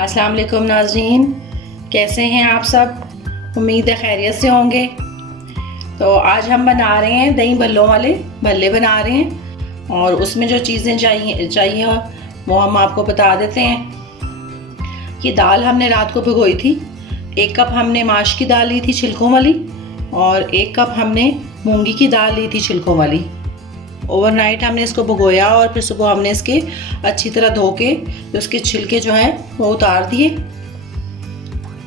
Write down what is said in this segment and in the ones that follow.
अस्सलाम वालेकुम नाज़रीन, कैसे हैं आप सब? उम्मीद है खैरियत से होंगे। तो आज हम बना रहे हैं दही भल्लों वाले भल्ले बना रहे हैं और उसमें जो चीज़ें चाहिए वो हम आपको बता देते हैं। ये दाल हमने रात को भिगोई थी। 1 कप हमने माश की दाल ली थी छिलकों वाली और 1 कप हमने मूंगी की दाल ली थी छिलकों वाली। ओवरनाइट हमने इसको भिगोया और फिर सुबह हमने इसके अच्छी तरह धो के उसके छिलके जो हैं वो उतार दिए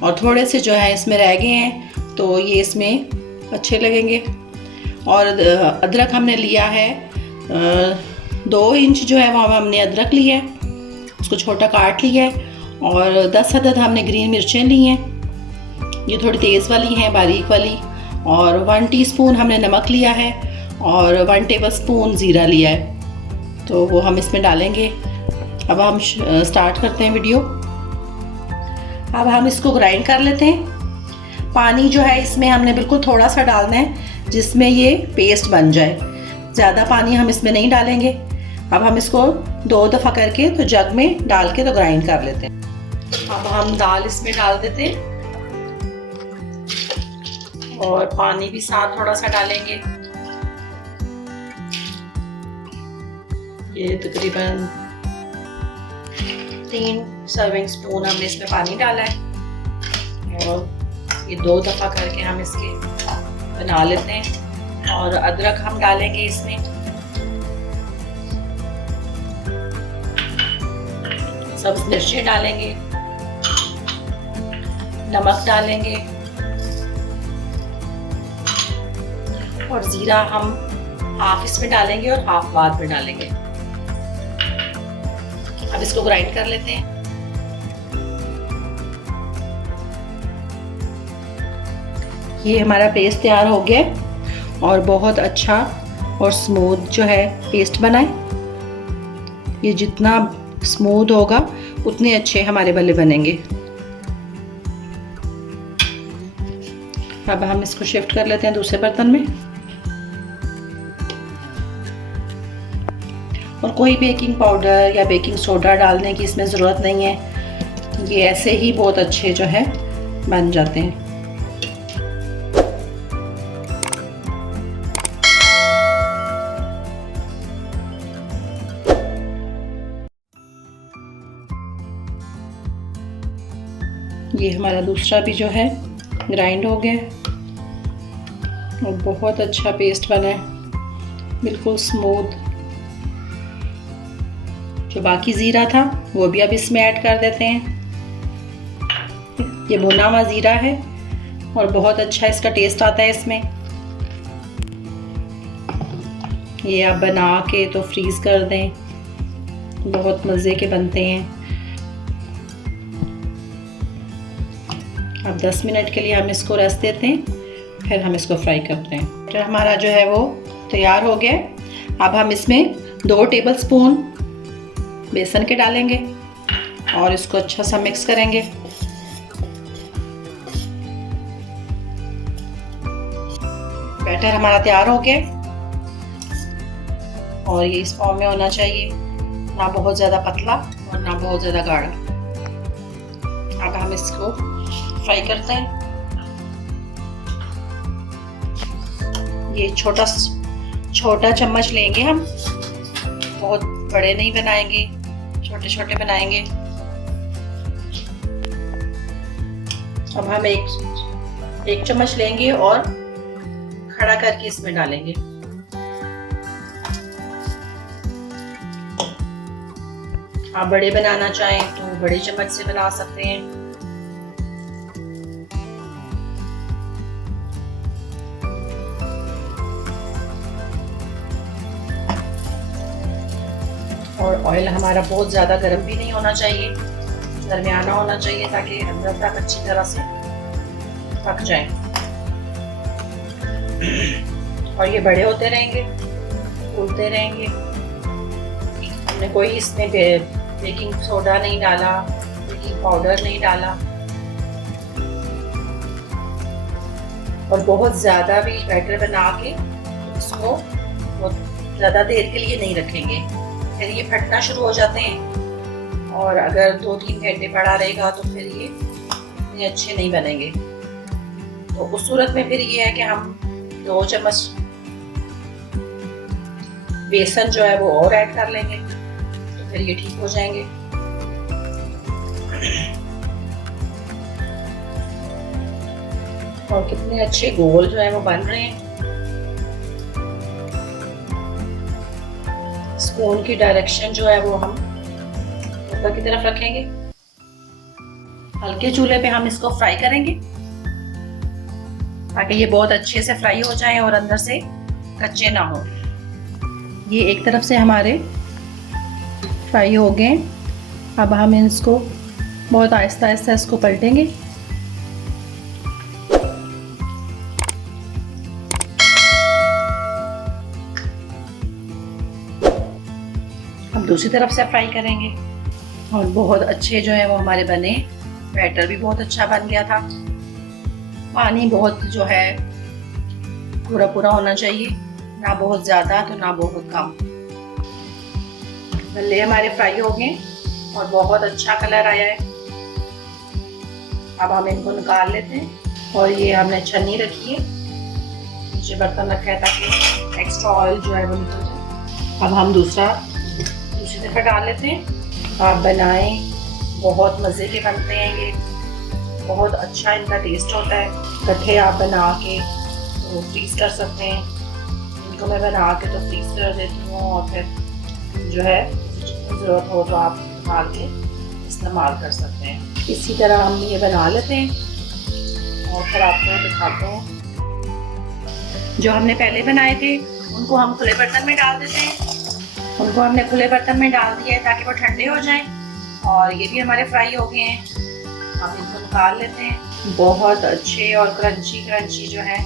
और थोड़े से जो है इसमें रह गए हैं तो ये इसमें अच्छे लगेंगे। और अदरक हमने लिया है 2 इंच जो है वो हमने अदरक लिया है, उसको छोटा काट लिया है। और 10 अदद हमने ग्रीन मिर्चें ली हैं, ये थोड़ी तेज़ वाली हैं, बारीक वाली। और 1 टीस्पून हमने नमक लिया है और 1 टेबलस्पून ज़ीरा लिया है, तो वो हम इसमें डालेंगे। अब हम स्टार्ट करते हैं वीडियो। अब हम इसको ग्राइंड कर लेते हैं। पानी जो है इसमें हमने बिल्कुल थोड़ा सा डालना है जिसमें ये पेस्ट बन जाए, ज़्यादा पानी हम इसमें नहीं डालेंगे। अब हम इसको 2 दफ़ा करके तो जग में डाल के तो ग्राइंड कर लेते हैं। अब हम दाल इसमें डाल देते हैं और पानी भी साथ थोड़ा सा डालेंगे। ये तकरीबन 3 सर्विंग स्पून हमने इसमें पानी डाला है और ये 2 दफ़ा करके हम इसके बना लेते हैं। और अदरक हम डालेंगे इसमें, सब्ज़ मिर्चें डालेंगे, नमक डालेंगे और ज़ीरा हम हाफ इसमें डालेंगे और हाफ बाद में डालेंगे। अब इसको ग्राइंड कर लेते हैं। ये हमारा पेस्ट तैयार हो गया और बहुत अच्छा और स्मूथ जो है पेस्ट बना है। ये जितना स्मूथ होगा उतने अच्छे हमारे भल्ले बनेंगे। अब हम इसको शिफ्ट कर लेते हैं दूसरे बर्तन में। और कोई बेकिंग पाउडर या बेकिंग सोडा डालने की इसमें ज़रूरत नहीं है, ये ऐसे ही बहुत अच्छे जो है बन जाते हैं। ये हमारा दूसरा भी जो है ग्राइंड हो गया और बहुत अच्छा पेस्ट बना है, बिल्कुल स्मूथ। जो बाकी ज़ीरा था वो भी अब इसमें ऐड कर देते हैं। ये भुना हुआ ज़ीरा है और बहुत अच्छा इसका टेस्ट आता है इसमें। ये आप बना के तो फ्रीज़ कर दें, बहुत मज़े के बनते हैं। अब 10 मिनट के लिए हम इसको रेस्ट देते हैं, फिर हम इसको फ्राई करते हैं। तो हमारा जो है वो तैयार हो गया। अब हम इसमें 2 टेबलस्पून बेसन के डालेंगे और इसको अच्छा सा मिक्स करेंगे। बैटर हमारा तैयार हो गया और ये इस फॉर्म में होना चाहिए, ना बहुत ज़्यादा पतला और ना बहुत ज़्यादा गाढ़ा। अब हम इसको फ्राई करते हैं। ये छोटा चम्मच लेंगे हम, बहुत बड़े नहीं बनाएंगे, छोटे छोटे बनाएंगे। अब हम एक चम्मच लेंगे और खड़ा करके इसमें डालेंगे। आप बड़े बनाना चाहें तो बड़े चम्मच से बना सकते हैं। और ऑयल हमारा बहुत ज़्यादा गर्म भी नहीं होना चाहिए, दरमियाना होना चाहिए ताकि अंदर तक अच्छी तरह से पक जाए। और ये बड़े होते रहेंगे, फूलते रहेंगे। हमने कोई इसमें बेकिंग सोडा नहीं डाला, बेकिंग पाउडर नहीं डाला और बहुत ज़्यादा भी बैटर बना के इसको बहुत ज़्यादा देर के लिए नहीं रखेंगे, फिर ये फटना शुरू हो जाते हैं और अगर 2-3 घंटे पड़ा रहेगा तो फिर ये इतने अच्छे नहीं बनेंगे। तो उस सूरत में फिर ये है कि हम 2 चम्मच बेसन जो है वो और ऐड कर लेंगे, तो फिर ये ठीक हो जाएंगे। और कितने अच्छे गोल जो है वो बन रहे हैं। स्पून की डायरेक्शन जो है वो हम ऊपर की तरफ रखेंगे। हल्के चूल्हे पे हम इसको फ्राई करेंगे ताकि ये बहुत अच्छे से फ्राई हो जाए और अंदर से कच्चे ना हो। ये एक तरफ से हमारे फ्राई हो गए। अब हम इसको बहुत आहिस्ता आहिस्ता इसको पलटेंगे। हम दूसरी तरफ से फ्राई करेंगे और बहुत अच्छे जो है वो हमारे बने। बैटर भी बहुत अच्छा बन गया था। पानी बहुत जो है पूरा पूरा होना चाहिए, ना बहुत ज़्यादा तो ना बहुत कम। गल्ले हमारे फ्राई हो गए और बहुत अच्छा कलर आया है। अब हम इनको निकाल लेते हैं। और ये हमने छन्नी रखी है, नीचे बर्तन रखा है ताकि एक्स्ट्रा ऑयल जो है वो निकल जाए। अब हम दूसरी तरफ डाल लेते हैं। आप बनाएं, बहुत मज़े के बनते हैं ये, बहुत अच्छा इनका टेस्ट होता है। इकट्ठे आप बना के तो फ्रीज़ कर सकते हैं। इनको मैं बना के तो फ्रीज़ कर देती हूँ और फिर जो है जितनी ज़रूरत हो तो आप निकाल के इस्तेमाल कर सकते हैं। इसी तरह हम ये बना लेते हैं और फिर आपको दिखाते हैं। जो हमने पहले बनाए थे उनको हम खुले बर्तन में डाल देते हैं। उनको हमने खुले बर्तन में डाल दिया है ताकि वो ठंडे हो जाएं। और ये भी हमारे फ्राई हो गए हैं। हम इनको निकाल लेते हैं। बहुत अच्छे और क्रंची जो है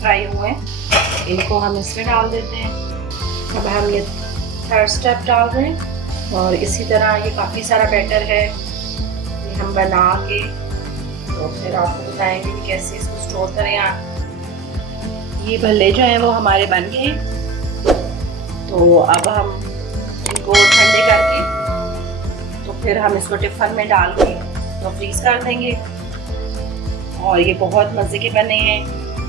फ्राई हुए हैं। इनको हम इसमें डाल देते हैं। अब हम ये थर्ड स्टेप डाल रहे हैं। और इसी तरह ये काफ़ी सारा बैटर है, ये हम बना के तो फिर आपको बताएंगे कि कैसे इसको स्टोर करें आप। ये भल्ले जो हैं वो हमारे बन गए। तो अब हम इनको ठंडे करके तो फिर हम इसको टिफ़न में डाल के तो फ्रीज़ कर देंगे। और ये बहुत मज़े के बने हैं।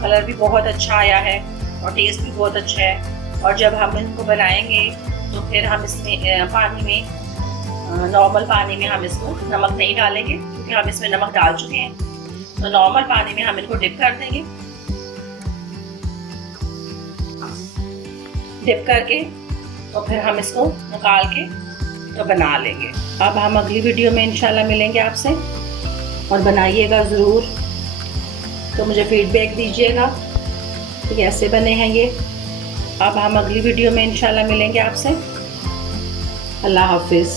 कलर भी बहुत अच्छा आया है और टेस्ट भी बहुत अच्छा है। और जब हम इनको बनाएंगे तो फिर हम इसमें पानी में नॉर्मल पानी में हम इसको नमक नहीं डालेंगे क्योंकि हम इसमें नमक डाल चुके हैं। तो नॉर्मल पानी में हम इनको डिप कर देंगे। डिप करके तो फिर हम इसको निकाल के तो बना लेंगे। अब हम अगली वीडियो में इंशाल्लाह मिलेंगे आपसे और बनाइएगा ज़रूर। तो मुझे फीडबैक दीजिएगा कि कैसे बने हैं ये। अब हम अगली वीडियो में इंशाल्लाह मिलेंगे आपसे। अल्लाह हाफिज़।